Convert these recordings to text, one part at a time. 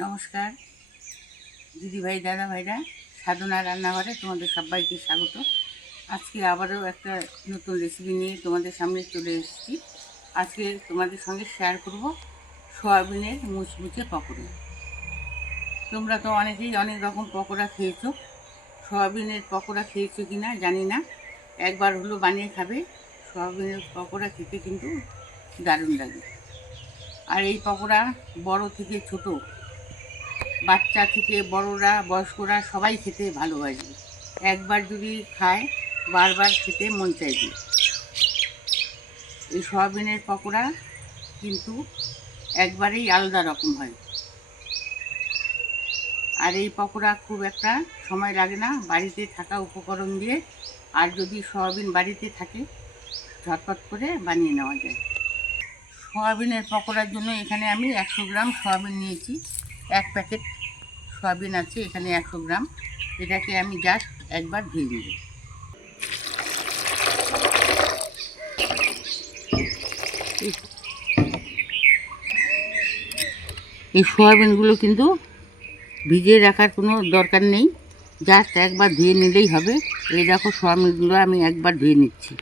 নমস্কার দিদিভাই দাদা ভাইরা, সাধনা রান্নাঘরে তোমাদের সবাইকে স্বাগত। আজকে আবারও একটা নতুন রেসিপি নিয়ে তোমাদের সামনে চলে এসেছি। আজকে তোমাদের সঙ্গে শেয়ার করব সয়াবিনের মুচমুচে পকোড়া। তোমরা তো অনেকেই অনেক রকম পকোড়া খেয়েছো, সয়াবিনের পকোড়া খেয়েছো কি না জানি না, একবার হলো বানিয়ে খাবে। সয়াবিনের পকোড়া খেতে কিন্তু দারুণ লাগে। আর এই পকোড়া বড় থেকে ছোট, বাচ্চা থেকে বড়রা বয়স্করা সবাই খেতে ভালোবাসবে। একবার যদি খায় বারবার খেতে মন চাইবে। এই সয়াবিনের পকোড়া কিন্তু একবারেই আলাদা রকম হয়। আর এই পকোড়া খুব একটা সময় লাগে না, বাড়িতে থাকা উপকরণ দিয়ে, আর যদি সয়াবিন বাড়িতে থাকে ঝটপট করে বানিয়ে নেওয়া যায়। সয়াবিনের পকোড়ার জন্য এখানে আমি 100 গ্রাম সয়াবিন নিয়েছি। এক প্যাকেট সয়াবিন আছে এখানে 100 গ্রাম। এটাকে আমি জাস্ট একবার ধুয়ে নেব। এই সয়াবিনগুলো কিন্তু ভিজিয়ে রাখার কোনো দরকার নেই, জাস্ট একবার ধুয়ে নিলেই হবে। এই দেখো সয়াবিনগুলো আমি একবার ধুয়ে নিচ্ছি।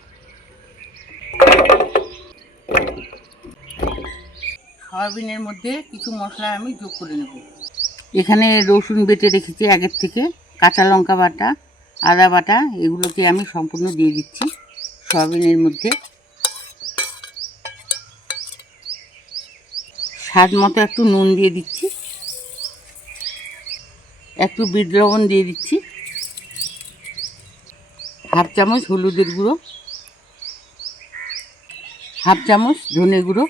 সয়াবিনের মধ্যে কিছু মশলা আমি যোগ করে নেব। এখানে রসুন বেটে রেখেছি আগের থেকে, কাঁচা লঙ্কা বাটা, আদা বাটা, এগুলোকে আমি সম্পূর্ণ দিয়ে দিচ্ছি সয়াবিনের মধ্যে। স্বাদ মতো একটু নুন দিয়ে দিচ্ছি, একটু বিট লবণ দিয়ে দিচ্ছি, হাফ চামচ হলুদের গুঁড়ো, হাফ চামচ ধনে গুঁড়ো,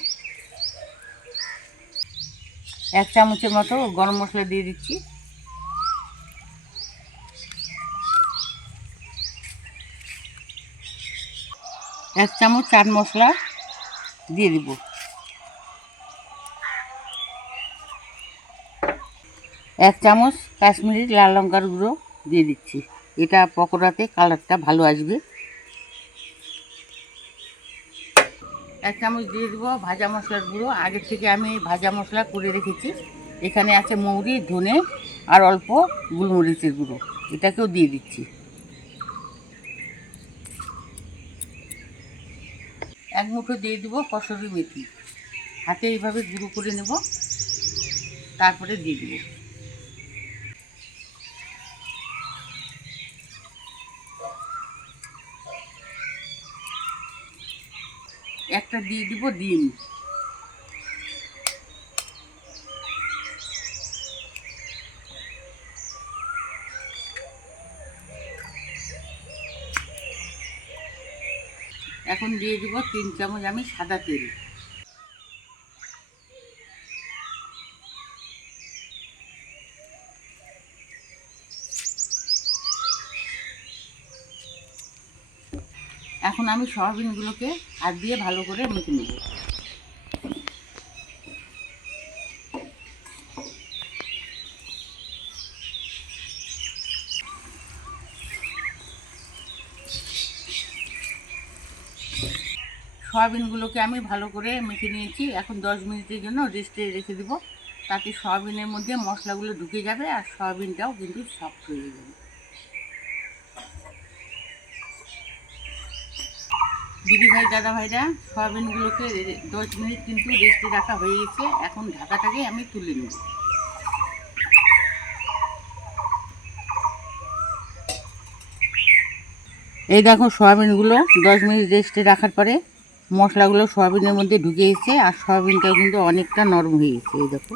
1 চামচের মতো গরম মশলা দিয়ে দিচ্ছি, এক চামচ চাট মশলা দিয়ে দিব, 1 চামচ কাশ্মীরি লাল লঙ্কার গুঁড়ো দিয়ে দিচ্ছি। এটা পকোড়াতে কালারটা ভালো আসবে। 1 চামচ দিয়ে দেবো ভাজা মশলার গুঁড়ো। আগের থেকে আমি ভাজা মশলা করে রেখেছি। এখানে আছে মৌরি, ধনে আর অল্প গোলমরিচের গুঁড়ো, এটাকেও দিয়ে দিচ্ছি। 1 মুঠো দিয়ে দেবো কসুরি মেথি, হাতে এইভাবে গুঁড়ো করে নেব, তারপরে দিয়ে দেবো। একটা দিয়ে দিব ডিম। এখন দিয়ে দিব 3 চামচ আমি সাদা তেল। এখন আমি সয়াবিনগুলোকে হাত দিয়ে ভালো করে মেখে নেব। সয়াবিনগুলোকে আমি ভালো করে মেখে নিয়েছি। এখন 10 মিনিটের জন্য রেস্টে রেখে দেবো, তাতে সয়াবিনের মধ্যে মশলাগুলো ঢুকে যাবে আর সয়াবিনটাও কিন্তু সফট হয়ে যাবে। দিদিভাই দাদা ভাইরা, সয়াবিনগুলোকে 10 মিনিট কিন্তু রেস্টে রাখা হয়ে গেছে। এখন ঢাকাটাকে আমি তুলে নেব। এই দেখো সয়াবিনগুলো 10 মিনিট রেস্টে রাখার পরে মশলাগুলো সয়াবিনের মধ্যে ঢুকে গেছে, আর সয়াবিনটাও কিন্তু অনেকটা নরম হয়ে গেছে। এই দেখো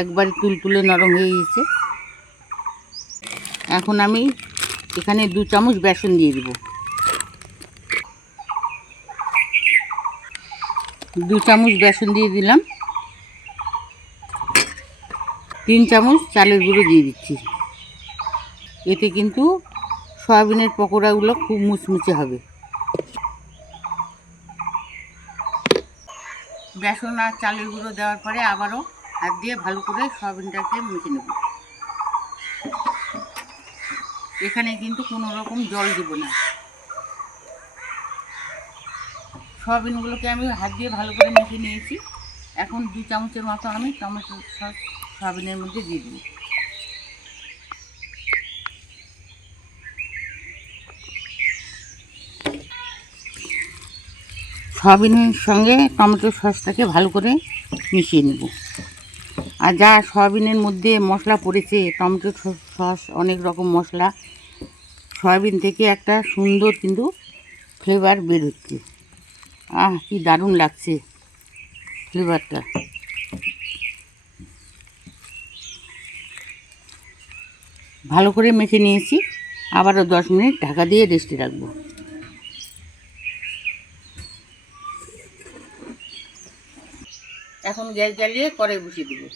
একবারে তুলতুলে নরম হয়ে গেছে। এখন আমি এখানে 2 চামচ বেসন দিয়ে দেবো। 2 চামচ বেসন দিয়ে দিলাম। 3 চামচ চালের গুঁড়ো দিয়ে দিচ্ছি। এতে কিন্তু সয়াবিনের পকোড়াগুলো খুব মুচমুচে হবে। বেসন আর চালের গুঁড়ো দেওয়ার পরে আবারও হাত দিয়ে ভালো করে সয়াবিনটাকে মেখে নেব। এখানে কিন্তু কোনো রকম জল দেব না। সয়াবিনগুলোকে আমি হাত দিয়ে ভালো করে মেখে নিয়েছি। এখন 2 চামচের মতো আমি টমেটো সস সয়াবিনের মধ্যে দিয়ে দিই। সয়াবিনের সঙ্গে টমেটো সসটাকে ভালো করে মিশিয়ে নেব। আর যা সয়াবিনের মধ্যে মশলা পড়েছে, টমেটো সস অনেক রকম মশলা, সয়াবিন থেকে একটা সুন্দর কিন্তু ফ্লেভার বের হচ্ছে। কি দারুণ লাগছে ফ্লেভারটা। ভালো করে মেখে নিয়েছি, আবারও 10 মিনিট ঢাকা দিয়ে রেস্টে রাখবো। এখন গ্যাস জ্বালিয়ে কড়াই বসিয়ে দেবো।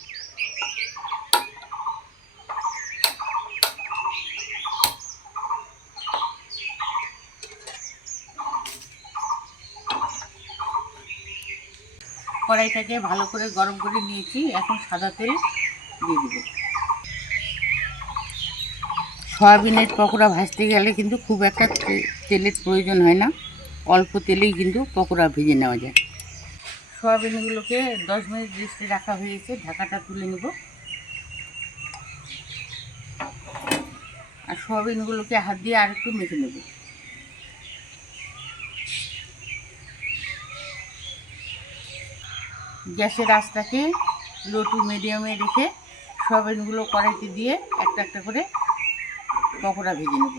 কড়াইটাকে ভালো করে গরম করে নিয়েছি, এখন সাদা তেল দিয়ে দেবো। সয়াবিনের পকোড়া ভাজতে গেলে কিন্তু খুব একটা তেলের প্রয়োজন হয় না, অল্প তেলেই কিন্তু পকোড়া ভেজে নেওয়া যায়। সয়াবিনগুলোকে 10 মিনিট রেস্টে রাখা হয়েছে, ঢাকাটা তুলে নেব। আর সয়াবিনগুলোকে হাত দিয়ে আর একটু মেখে নেব। গ্যাসের আঁচটাকে লো টু মিডিয়ামে রেখে সয়াবিনগুলো কড়াইতে দিয়ে একটা একটা করে পকোড়া ভেজে নেব।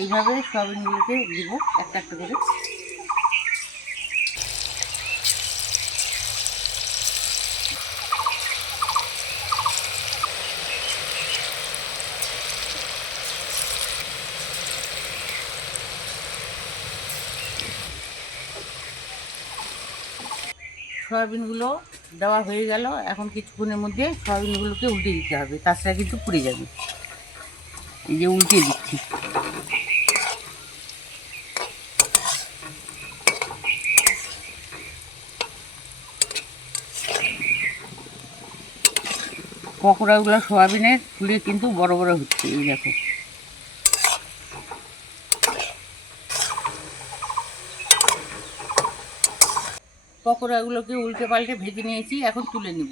এইভাবে সয়াবিনগুলোকে দিব একটা একটা করে। সয়াবিনগুলো দেওয়া হয়ে গেল, এখন কিছুক্ষণের মধ্যে সয়াবিনগুলোকে উল্টে দিতে হবে, তাছাড়া কিন্তু পুড়ে যাবে। এই যে উল্টে দিচ্ছি। পকোড়াগুলো সয়াবিনের ফুলে কিন্তু বড় বড় হচ্ছে, এই দেখো। পকোড়াগুলোকে উল্টে পাল্টে ভেজে নিয়েছি, এখন তুলে নেব।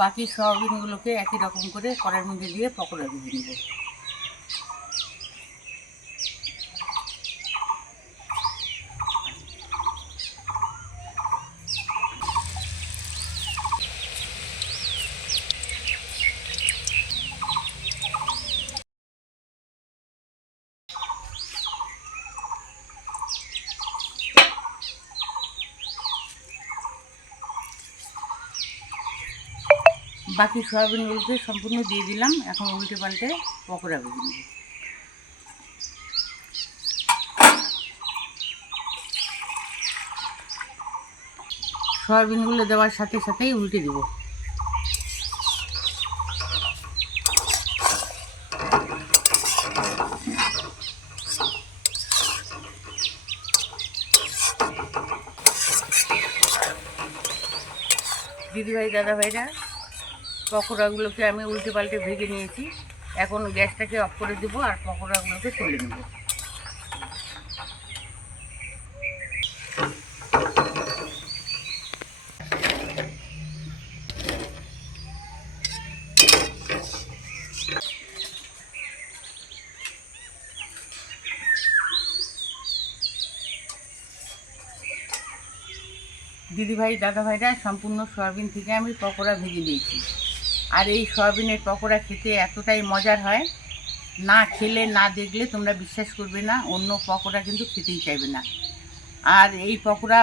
বাকি সয়াবিনগুলোকে একই রকম করে কড়াইয়ের মধ্যে দিয়ে পকোড়া ভেজে নেব। বাকি সয়াবিনগুলোকে সম্পূর্ণ দিয়ে দিলাম, এখন উল্টে পাল্টে পকোড়া ভেজে নেব। সয়াবিনগুলো দেওয়ার সাথে সাথেই উল্টে দেব। দিদিভাই দাদাভাইরা, পকোড়াগুলোকে আমি উল্টে পাল্টে ভেজে নিয়েছি, এখন গ্যাসটাকে অফ করে দেবো আর পকোড়াগুলোকে তুলে নেব। দিদিভাই দাদাভাইরা, সম্পূর্ণ সয়াবিন থেকে আমি পকোড়া ভেজে দিয়েছি। আর এই সয়াবিনের পকোড়া খেতে এতটাই মজার হয়, না খেলে না দেখলে তোমরা বিশ্বাস করবে না, অন্য পকোড়া কিন্তু খেতেই চাইবে না। আর এই পকোড়া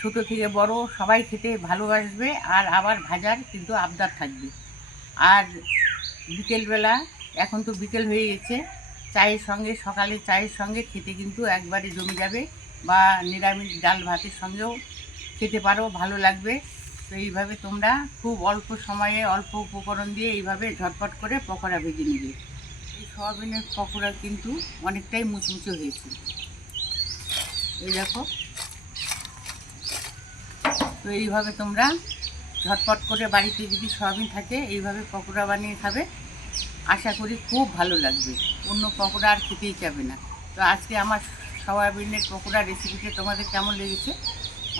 ছোটো থেকে বড় সবাই খেতে ভালোবাসবে, আর আবার ভাজার কিন্তু আবদার থাকবে। আর বিকেলবেলা, এখন তো বিকেল হয়ে গেছে, চায়ের সঙ্গে, সকালে চায়ের সঙ্গে খেতে কিন্তু একবারে জমে যাবে, বা নিরামিষ ডাল ভাতের সঙ্গেও খেতে পারো, ভালো লাগবে। তো এইভাবে তোমরা খুব অল্প সময়ে অল্প উপকরণ দিয়ে এইভাবে ঝটপট করে পকোড়া ভেজে নেবে। এই সয়াবিনের পকোড়া কিন্তু অনেকটাই মুচমুচে হয়েছে, এই দেখো। তো এইভাবে তোমরা ঝটপট করে বাড়িতে যদি সয়াবিন থাকে এইভাবে পকোড়া বানিয়ে খাবে, আশা করি খুব ভালো লাগবে, অন্য পকোড়া আর খেতেই যাবে না। তো আজকে আমার সয়াবিনের পকোড়া রেসিপিটা তোমাদের কেমন লেগেছে,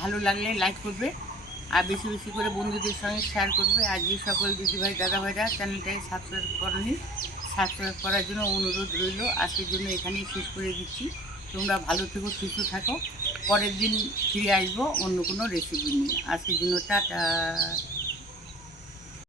ভালো লাগলে লাইক করবে আর বেশি বেশি করে বন্ধুদের সঙ্গে শেয়ার করবে। আর যে সকল দিদিভাই দাদাভাইরা চ্যানেলটাকে সাবস্ক্রাইব করনি, সাবস্ক্রাইব করার জন্য অনুরোধ রইল। আজকের জন্য এখানেই শেষ করে দিচ্ছি। তোমরা ভালো থেকো, সুস্থ থাকো। পরের দিন ফিরে আসবো অন্য কোনো রেসিপি নিয়ে। আজকের জন্য টাটা।